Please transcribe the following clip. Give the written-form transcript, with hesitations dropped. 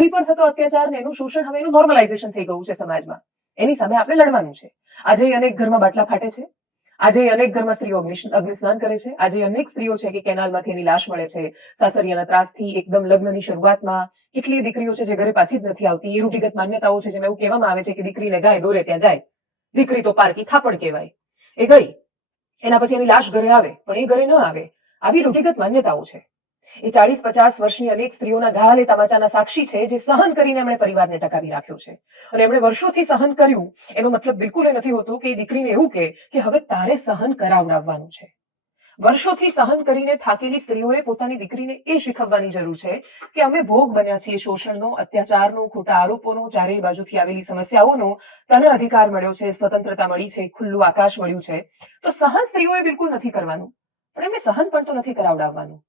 સ્ત્રી પર થતો અત્યાચાર ને એનું શોષણ હવે એનું નોર્મલાઇઝેશન થઈ ગયું છે સમાજમાં. એની સામે આપણે લડવાનું છે. આજે અનેક ઘરમાં બાટલા ફાટે છે. આજે અનેક ઘરમાં સ્ત્રીઓ અગ્નિસ્નાન કરે છે. આજે અનેક સ્ત્રીઓ છે કે કેનાલમાંથી એની લાશ મળે છે. સાસરિયાના ત્રાસથી એકદમ લગ્નની શરૂઆતમાં કેટલી દીકરીઓ છે જે ઘરે પાછી જ નથી આવતી. એ રૂઢિગત માન્યતાઓ છે જેમાં એવું કહેવામાં આવે છે કે દીકરીને ગાય દોરે ત્યાં જાય, દીકરી તો પારકી થાપણ કહેવાય. એ ગઈ, એના પછી એની લાશ ઘરે આવે, પણ એ ઘરે ન આવે. આવી રૂઢિગત માન્યતાઓ છે. એ 40-50 વર્ષની અનેક સ્ત્રીઓના ઘાલે તમાચાના સાક્ષી છે, જે સહન કરીને એમણે પરિવારને ટકાવી રાખ્યો છે. અને એમણે વર્ષોથી સહન કર્યું એનો મતલબ બિલકુલ એ નથી હોતો કે એ દીકરીને એવું કે હવે તારે સહન કરાવડાવવાનું છે. વર્ષોથી સહન કરીને થાકેલી સ્ત્રીઓએ પોતાની દીકરીને એ શીખવવાની જરૂર છે કે અમે ભોગ બન્યા છીએ શોષણનો, અત્યાચારનો, ખોટા આરોપોનો, ચારેય બાજુથી આવેલી સમસ્યાઓનો. તને અધિકાર મળ્યો છે, સ્વતંત્રતા મળી છે, ખુલ્લું આકાશ મળ્યું છે. તો સહન સ્ત્રીઓએ બિલકુલ નથી કરવાનું, પણ એમને સહન પણ તો નથી કરાવડાવવાનું.